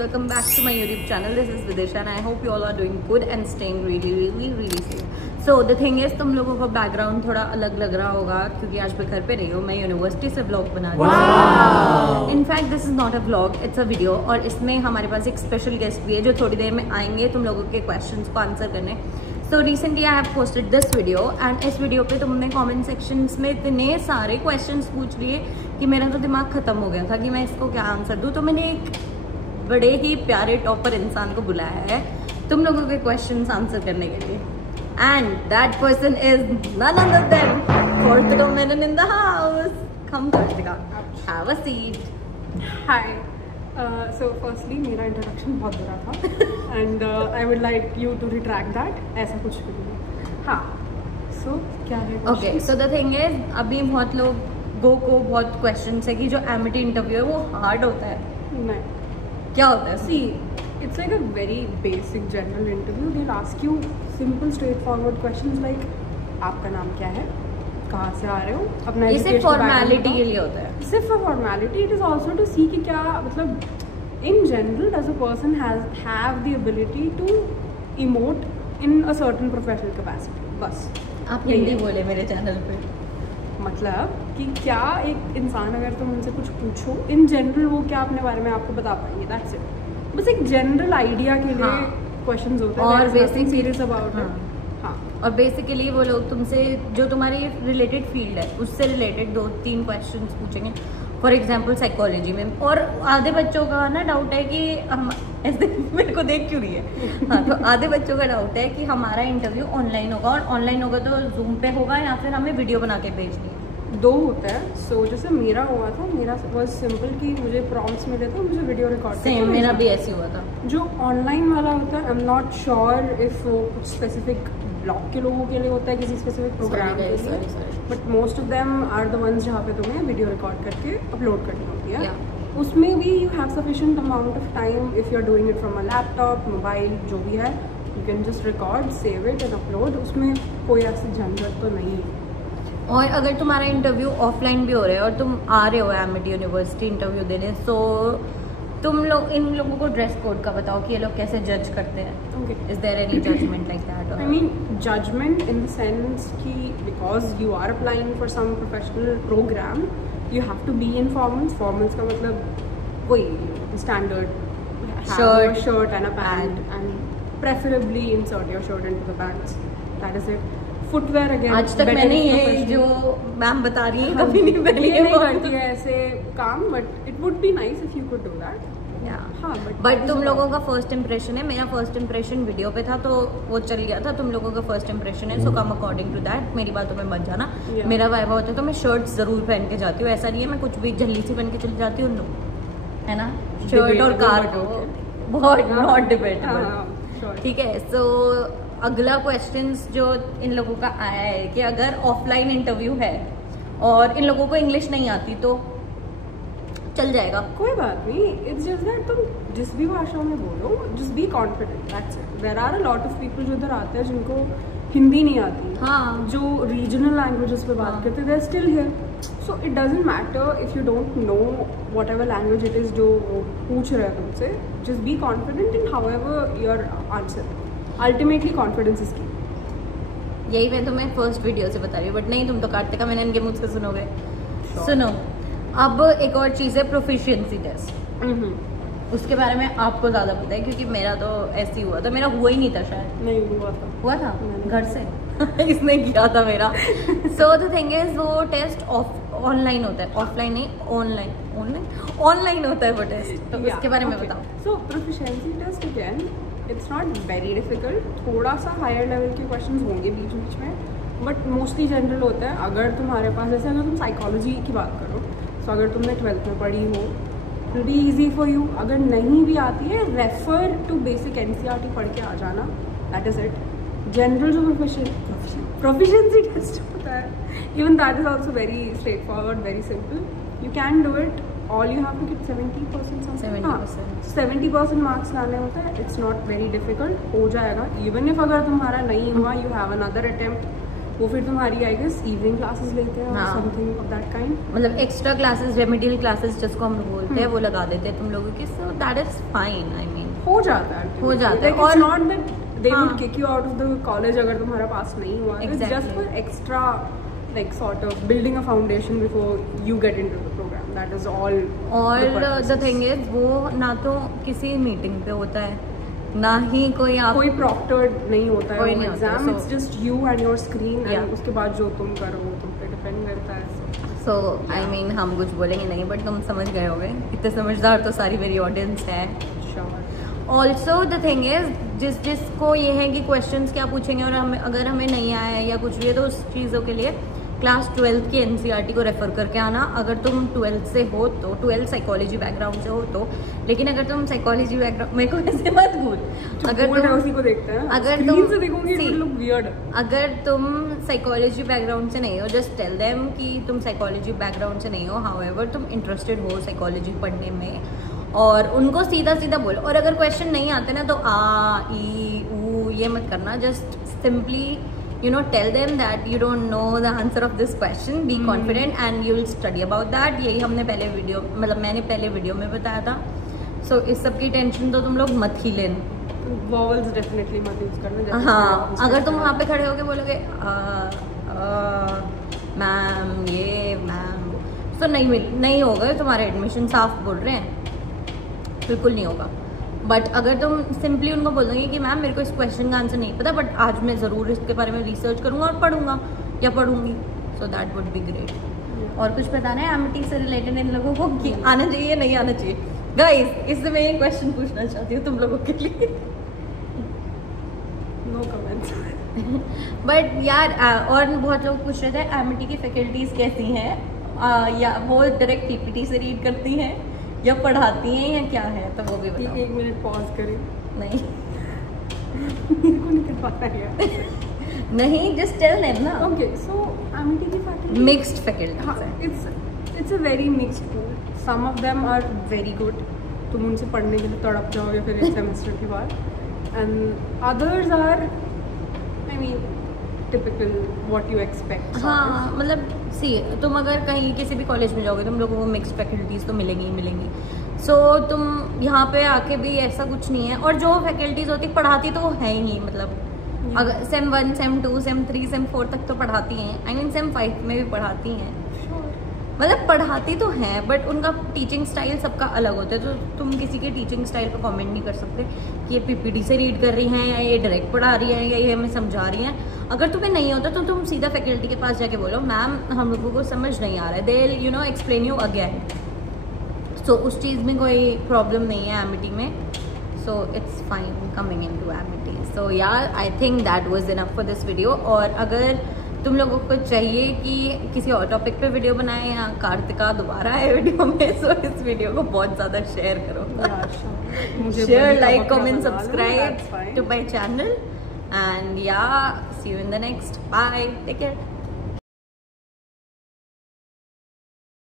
welcome back to my YouTube channel. This is Vidisha and I hope you all are doing good and staying really safe. So the thing is, तुम लोगों का background थोड़ा अलग लग रहा होगा क्योंकि आज मैं घर पे नहीं हूँ, मैं यूनिवर्सिटी से व्लॉग बना रही हूँ। In fact this is not a vlog, it's a video. और इसमें हमारे पास एक स्पेशल गेस्ट भी है जो थोड़ी देर में आएंगे तुम लोगों के क्वेश्चंस को आंसर करने। So recently I have posted this video and इस वीडियो पे तुमने कमेंट सेक्शंस में इतने सारे क्वेश्चंस पूछ लिए कि मेरा तो दिमाग खत्म हो गया था कि मैं इसको क्या आंसर दूँ। तो मैंने एक बड़े ही प्यारे टॉपर इंसान को बुलाया है तुम लोगों के क्वेश्चंस आंसर करने के लिए, and that person is none other than Kartika Menon in the house. Come Kartika, have a seat. Hi. So firstly मेरा इंट्रोडक्शन बहुत बुरा था and I would like you to retract that. ऐसा कुछ भी नहीं। हाँ, सो क्या है? Okay, so the thing is, अभी बहुत लोगों को बहुत क्वेश्चन है कि जो एमिटी इंटरव्यू है वो हार्ड होता है। नहीं, क्या होता है? See it's like a very basic general interview. They ask you simple straight forward questions like आपका नाम क्या है, कहाँ से आ रहे हो, अपना ये सिर्फ फॉर्मेलिटी के लिए होता है। सिर्फ formality. It is also to see कि क्या मतलब in general does a person have the ability to emote in a certain professional capacity. बस आप हिंदी बोले मेरे चैनल पे। मतलब कि क्या एक इंसान अगर तुम उनसे कुछ पूछो इन जनरल वो क्या अपने बारे में आपको बता पाएंगे। That's it. बस एक जनरल आइडिया के लिए क्वेश्चंस होते हैं और बेसिक सीरियस अबाउट इट। और बेसिकली वो लोग तुमसे जो तुम्हारी रिलेटेड फील्ड है उससे रिलेटेड 2-3 क्वेश्चंस पूछेंगे। फॉर एग्जांपल साइकोलॉजी में। और आधे बच्चों का ना डाउट है कि हम ऐसे मेरे को देख क्यों रही है। हाँ, तो आधे बच्चों का डाउट है कि हमारा इंटरव्यू ऑनलाइन होगा, और ऑनलाइन होगा तो जूम पे होगा या फिर हमें वीडियो बना के भेजनी है। दो होता है। सो जैसे मेरा हुआ था, मेरा वॉज सिंपल कि मुझे प्रॉम्प्ट्स मिले थे, मुझे वीडियो रिकॉर्ड सेम मेरा भी ऐसे हुआ था। जो ऑनलाइन वाला होता है I am not sure if वो कुछ स्पेसिफिक ब्लॉग के लोगों के लिए होता है, किसी स्पेसिफिक प्रोग्राम के लिए, but most of them are the ones जहाँ पे तुम्हें वीडियो रिकॉर्ड करके अपलोड करनी होती है। उसमें भी you have sufficient amount of time if you are doing it from a laptop, mobile, जो भी है, you can just record, save it and upload. उसमें कोई ऐसी झंझट तो नहीं है। और अगर तुम्हारा इंटरव्यू ऑफलाइन भी हो रहा है और तुम आ रहे हो एमिटी यूनिवर्सिटी इंटरव्यू देने, सो तुम लोग इन लोगों को ड्रेस कोड का बताओ कि ये लोग कैसे जज करते हैं। Okay. Is there any judgment like that? I mean judgment in the sense कि because you are applying for some professional program, you have to be in formals. Formals का मतलब वही standard shirt and a pant, and preferably insert your shirt into the pants. That is it. Footwear again. आज तक मैंने ये जो ma'am बता रही है कभी नहीं पहनी है। नहीं करती है ऐसे काम, but it would be nice if you could do that. हाँ, बट तुम लोगों का फर्स्ट इंप्रेशन है, मेरा फर्स्ट इंप्रेशन वीडियो पे था तो वो चल गया था। तुम लोगों का फर्स्ट इंप्रेशन है, सो कम अकॉर्डिंग टू दैट। मेरी बातों में मत जाना। मेरा वाइबा होता है तो मैं शर्ट जरूर पहन के जाती हूँ। ऐसा नहीं है मैं कुछ भी झल्ली सी पहन के चली जाती हूँ, है ना। शर्ट और कार्गो बहुत नॉट डिबेटेबल। ठीक है। सो अगला क्वेश्चंस जो इन लोगों का आया है कि अगर ऑफलाइन इंटरव्यू है और इन लोगों को इंग्लिश नहीं आती तो चल जाएगा? कोई बात नहीं। इट्स जस्ट दैट तुम जिस भी भाषा में बोलो, just be confident, that's it. There are a lot of people जो इधर आते हैं जिनको हिंदी नहीं आती, हाँ, जो रीजनल लैंग्वेजेस पे बात करते हैं, they are still here. So it doesn't matter if you don't know whatever language it is जो पूछ रहे हैं तुमसे। Just be confident in however your answer. Ultimately confidence is key. यही मैं तुम्हें फर्स्ट वीडियो से बता रही हूँ, बट नहीं, तुम तो कार्तिका मैंने इनके मुझसे सुनोगे। सुनो, अब एक और चीज़ है प्रोफिशिएंसी टेस्ट। उसके बारे में आपको ज़्यादा पता है क्योंकि मेरा तो ऐसे ही हुआ था। मेरा हुआ ही नहीं था शायद। नहीं हुआ था घर से इसने किया था मेरा। सो द थिंग इज, वो टेस्ट ऑनलाइन होता है, ऑफलाइन नहीं, ऑनलाइन होता है वो टेस्ट। तो उसके बारे में बताओ। So proficiency test again it's not very difficult. थोड़ा सा हायर लेवल के क्वेश्चंस होंगे बीच बीच में, बट मोस्टली जनरल होता है। अगर तुम्हारे पास, जैसे अगर तुम साइकोलॉजी की बात करो, तो अगर तुमने 12th में पढ़ी हो, it be easy for you. अगर नहीं भी आती है, रेफर टू बेसिक NCERT पढ़ के आ जाना, दैट इज इट। जनरल जो प्रोफिशिएंसी टेस्ट होता है, even that is also very straightforward, very simple. You can do it. All you have to get 70%। 70% marks लाने होता है। इट्स नॉट वेरी डिफिकल्ट, हो जाएगा। इवन इफ अगर तुम्हारा नहीं हुआ, यू हैव अनदर अटेम्प्ट, वो फिर तुम्हारी आई गेस इवनिंग क्लासेस लेते हैं, हाँ। Something of that kind. मतलब एक्स्ट्रा क्लासेस, रेमेडियल क्लासेस जिसको हम लोग बोलते हैं, वो लगा देते हैं तुम लोगों की, so that is fine. I mean हो जाता है, हो जाता है। और नॉट दैट दे हाँ। Would kick you out of the college अगर तुम्हारा पास नहीं हुआ, it's just Exactly. For extra like sort of building a foundation before you get into the program. That is all. और द थिंग इज वो ना तो किसी मीटिंग पे होता है, ना ही कोई आप कोई proctored नहीं होता है कोई वो नहीं होता है, exam, so- it's just you and your screen, Yeah. And उसके बाद जो तुम करो वो तुम पे डिपेंड करता है। सो आई मीन हम कुछ बोलेंगे नहीं, बट तुम समझ गए होगे, इतने समझदार तो सारी मेरी ऑडियंस है। Sure. Also the thing is जिसको ये है कि क्वेश्चंस क्या पूछेंगे और हमें अगर हमें नहीं आया है या कुछ भी है, तो उस चीज़ों के लिए क्लास 12 की NCERT को रेफर करके आना। अगर तुम 12th से हो तो 12th साइकोलॉजी बैकग्राउंड से हो तो, लेकिन अगर तुम साइकोलॉजी बैकग्राउंड, मेरे को ऐसे मत भूल, अगर तुम उसी को देखते हैं, अगर स्क्रीन तुम- से देखोगे it see, will look weird. अगर तुम साइकोलॉजी बैकग्राउंड से नहीं हो, जस्ट टेल देम कि तुम साइकोलॉजी बैकग्राउंड से नहीं हो, हाउएवर तुम इंटरेस्टेड हो साइकोलॉजी पढ़ने में, और उनको सीधा सीधा बोलो। और अगर क्वेश्चन नहीं आते ना तो आ ई ऊ ये मत करना, just simply you know tell them that you don't know the answer of this question, be confident and you will study about that। यही हमने पहले वीडियो, मतलब मैंने पहले वीडियो में बताया था। सो इस सब की टेंशन तो तुम लोग मत ही लेना। वॉवल्स डेफिनेटली मत यूज करना। जैसे हाँ, अगर तुम वहाँ पे खड़े होके बोलोगे मैम ये मैम, तो नहीं होगा तुम्हारे एडमिशन, साफ बोल रहे हैं, बिल्कुल नहीं होगा। बट अगर तुम सिंपली उनको बोल दोगे कि मैम मेरे को इस क्वेश्चन का आंसर नहीं पता, बट आज मैं ज़रूर इसके बारे में रिसर्च करूँगा और पढ़ूंगा या पढ़ूंगी, so that would be great. और कुछ बताना है एमिटी से रिलेटेड इन लोगों को कि आना चाहिए नहीं आना चाहिए? गाइस, इससे मैं एक क्वेश्चन पूछना चाहती हूँ तुम लोगों के लिए। No comments. बट यार और बहुत लोग पूछ रहे थे एमिटी की फैकल्टीज़ कैसी हैं, या वो डायरेक्ट PPT से रीड करती हैं या पढ़ाती हैं या क्या है, तो वो भी बताओ। एक मिनट पॉज करें। नहीं मेरे को नहीं कर पाता है। नहीं, जस्ट टेल देम ना। ओके, सो एमिटी की फैकल्टी मिक्स्ड फैकल्टी हाँ, it's a very mixed pool. Some of them are very good, तुम उनसे पढ़ने के लिए तड़प जाओगे फिर एक सेमेस्टर के बाद, and others are I mean typical what you expect. हाँ, मतलब सी तुम अगर कहीं किसी भी कॉलेज में जाओगे तुम लोगों को मिक्स्ड फैकल्टीज़ तो मिलेंगी ही मिलेंगी। सो तुम यहाँ पे आके भी ऐसा कुछ नहीं है, और जो फैकल्टीज़ होती पढ़ाती तो है ही, मतलब अगर सेम 1 सेम 2 सेम 3 सेम 4 तक तो पढ़ाती हैं, आई मीन सेम 5 में भी पढ़ाती हैं, मतलब पढ़ाती तो हैं, बट उनका टीचिंग स्टाइल सबका अलग होता है। तो तुम किसी के टीचिंग स्टाइल पर कमेंट नहीं कर सकते कि ये PPT से रीड कर रही हैं या ये डायरेक्ट पढ़ा रही हैं या ये हमें समझा रही हैं। अगर तुम्हें नहीं होता तो तुम सीधा फैकल्टी के पास जाके बोलो मैम हम लोगों को समझ नहीं आ रहा है, they you know explain you again. So उस चीज़ में कोई प्रॉब्लम नहीं है एमिटी में, so it's fine coming in to Amity. So यार I think that was enough for this video. और अगर तुम लोगों को चाहिए कि किसी और टॉपिक पे वीडियो बनाए या कार्तिका दोबारा आए वीडियो में, सो इस वीडियो को बहुत ज़्यादा शेयर करो। Share, like, comment, subscribe to my channel, and yeah, see you in the next. Bye, take care.